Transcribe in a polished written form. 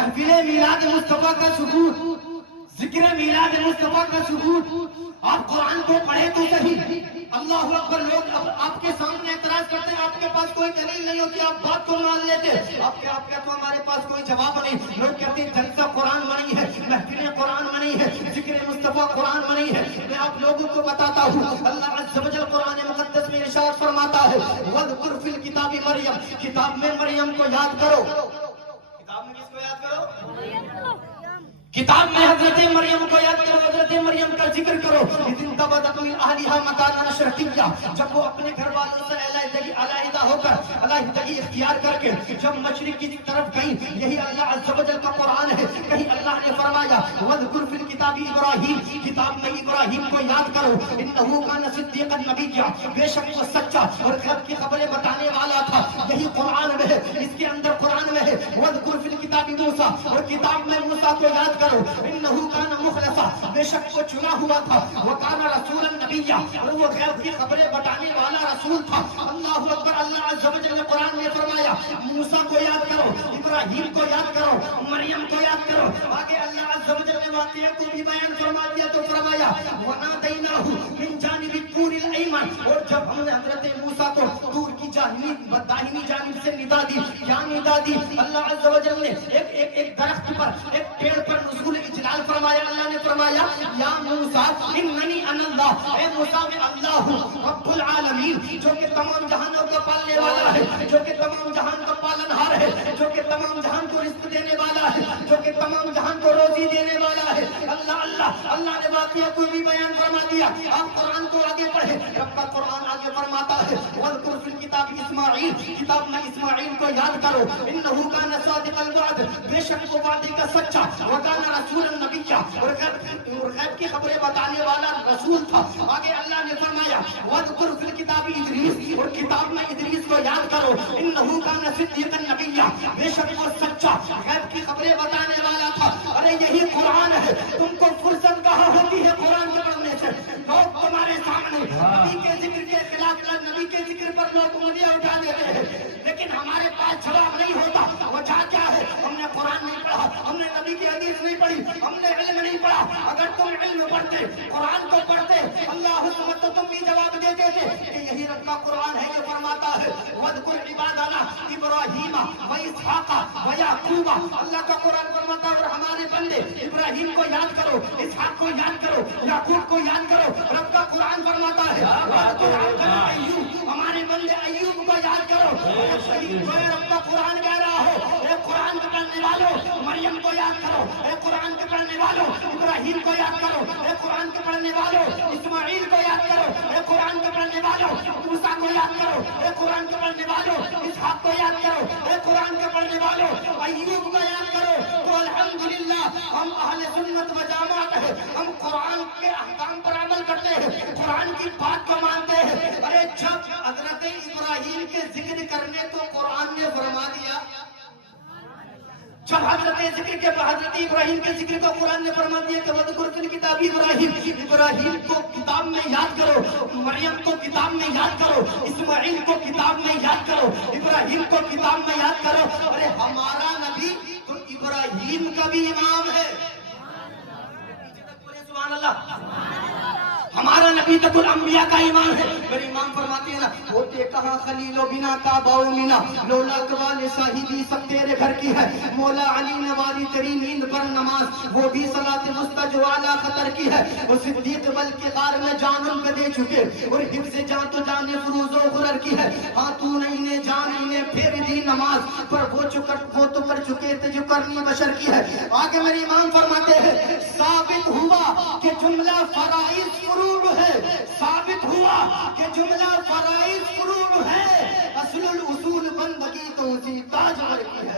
محفل میلاد مصطفیٰ کا ثبوت، ذکر میلاد مصطفیٰ کا ثبوت، آپ قرآن کو پڑھے تو صحیح۔ اللہ اکبر، لوگ اب آپ کے سامنے اعتراض کرتے ہیں، آپ کے پاس کوئی دلیل نہیں ہوتی، آپ بات کو مان لیتے، آپ کیا تو ہمارے پاس کوئی جواب نہیں۔ لوگ کہتے ہیں جلسہ قرآن منی ہے، محفل قرآن منی ہے، ذکر مصطفیٰ قرآن منی ہے۔ میں آپ لوگوں کو بتاتا ہوں، اللہ عز و جل قرآن مقدس میں ارشاد فرماتا ہے وَاذْكُرْ فِي الْكِتَابِ مریم، کتاب میں مریم کو یاد کرو۔ کتاب میں کس کو یاد کرو؟ کتاب میں حضرت مریم کو یاد کرو، حضرت مریم کا ذکر کرو۔ اِذِ انتبذت من اہلها مکانا شرقیا، جب وہ اپنے گھر والوں سے علیحدہ ہو کر، علیحدگی اختیار کر کے جب مشرق کی طرف گئیں، یہی اللہ عز و جل کا قرآن ہے۔ کہیں اللہ نے فرمایا وَاذْكُرْ فِي الْكِتَابِ ابراہیم، کتاب میں ابراہیم کو یاد کرو، انہ کان صدیقا نبیا، بے شک وہ سچا اور غیب کی خبریں بتانے والا تھا۔ یہی قرآن میں ہے، اس کے اندر قرآن میں ہے وَاذْكُرْ فِي الْكِتَابِ موسیٰ، اور کتاب میں موسیٰ کو یاد کرو، انہو کان مخلصا، بے شک وہ چنا ہوا تھا، وکان رسولا نبیا، اور وہ غیب کی خبریں بتانے والا رسول تھا۔ اللہ اکبر، اللہ عز و جل نے قرآن میں فرمایا موسیٰ کو یاد کرو، ابراہیم کو یاد کرو، مریم کو یاد کرو۔ آگے اللہ عز و جل نے واقعے کو بھی بیان فرما دیا تو فرمایا وَنَادَيْنَاهُ مِن جَانِبِ الطُّورِ الْأَيْمَنِ، اور جب ہم نے حضرت موسیٰ کو طور کی داہنی جانب سے ندا دی، کیا ندا دی؟ اللہ عز و جل نے ایک درخت پر، ایک پیڑ پر نزول اجلال فرمایا۔ اللہ نے فرمایا یا موسیٰ اننی انا اللہ، اے موسیٰ میں اللہ ہوں رب العالمین، جو کہ تمام جہانوں کا پالنے والا ہے، جو کہ تمام جہان کا پالنہار ہے، جو کہ تمام جہان کو رزق دینے والا ہے، جو کہ تمام جہان کو روزی دینے والا ہے۔ اللہ اللہ اللہ نے واقعہ کو بھی بیان فرما دیا۔ آپ قرآن کو آگے پڑھیں، رب کا قرآن آگے فرماتا ہے وَاذْكُرْ فِي الْكِتَابِ اسماعیل، کتاب میں اسماعیل کو یاد کرو، انہ کان صادق الوعد، بے شک وہ وعدے کا سچا، وکان رسولا نبیا، اور غیب کی خبریں بتانے والا رسول تھا۔ آگے اللہ نے فرمایا وَاذْكُرْ فِي الْكِتَابِ ادریس، اور کتاب میں ادریس کو یاد کرو، انہ کان صدیقا نبیا، بے شک وہ سچا غیب کی خبریں بتانے والا تھا۔ ارے یہی قرآن ہے، تم کو فرصت کہاں ہوتی ہے قرآن کے پڑھنے سے؟ لوگ تمہارے سامنے نبی کے ذکر کے خلاف، نبی کے ذکر پر لوگ انگلیاں اٹھا دیتے ہیں، لیکن ہمارے پاس جواب نہیں ہوتا۔ وجہ کیا ہے؟ ہم نے قرآن نہیں پڑھا، ہم نے نبی کی حدیث نہیں پڑھی، ہم نے علم نہیں پڑھا۔ اگر تم علم پڑھتے، قرآن کو پڑھتے، اللہ تو تم بھی جواب دیتے تھے کہ یہی رب کا قرآن ہے جو فرماتا ہے وَاذْكُرْ عِبَادَنَا إِبْرَاهِيمَ وَإِسْحَاقَ وَيَعْقُوبَ، اللہ کا قرآن فرماتا ہے اور ہمارے بندے ابراہیم کو یاد کرو، اسحاق کو یاد کرو، یعقوب کو یاد کرو۔ رب کا قرآن فرماتا ہے وَاذْكُرْ عَبْدَنَا أَيُّوبَ، ہمارے بندے ایوب کو یاد کرو۔ رب کا قرآن کہہ رہا ہو اے قرآن کے پڑھنے والوں، مریم کو یاد کرو، اے قرآن کے پڑھنے والوں، ابراہیم کو یاد کرو، اے قرآن کے پڑھنے والوں، اسماعیل کو یاد کرو، اے قرآن کے پڑھنے والوں، موسیٰ کو یاد کرو، اے قرآن کے پڑھنے والوں، اسحاق کو یاد کرو، اے قرآن کے پڑھنے والوں، ایوب کو یاد کرو۔ تو الحمدللہ ہم اہل سنت و جماعت ہیں، ہم قرآن کے احکام پر عمل کرتے ہیں، قرآن کی بات کو مانتے ہیں۔ ارے جب حضرت ابراہیم کے ذکر کرنے کو قرآن نے فرما دیا، جب حضرت ابراہیم کے ذکر کو قرآن نے فرما دیا کہ وَاذْكُرْ فِي الْكِتَابِ ابراہیم، ابراہیم کو کتاب میں یاد کرو، مریم کو کتاب میں یاد کرو، اسماعیل کو کتاب میں یاد کرو، ابراہیم کو کتاب میں یاد کرو۔ ارے ہمارا نبی تو ابراہیم کا بھی امام ہے، سبحان اللہ، ہمارا نبی تک الانبیاء کا ایمان ہے۔ میرے امام فرماتے ہیں نا ہوتے کہاں خلیل و بنا کعبہ و منا، لولا اقبال صاحبی سب تیرے گھر کی ہے، مولا علی نواری تیری نیند پر نماز، وہ بھی صلاۃ وسطیٰ جو اعلیٰ خطر کی ہے، وہ صدیق بلکہ غار میں جان ان کے دے چکے، اور حفظ جان تو جان فروز و غرر کی ہے، ہاں تو نہیں جان انہیں پھیر دی نماز پر، وہ تو کر چکے تھے جو کرنی بشر کی ہے۔ آگے میرے امام فرماتے ہیں ثابت ہوا کہ جملہ فرائض فروض ہے، ثابت ہوا کہ جملہ فرائض فروض ہے، اصل الاصول بندگی تو اسی تاج پر کی ہے۔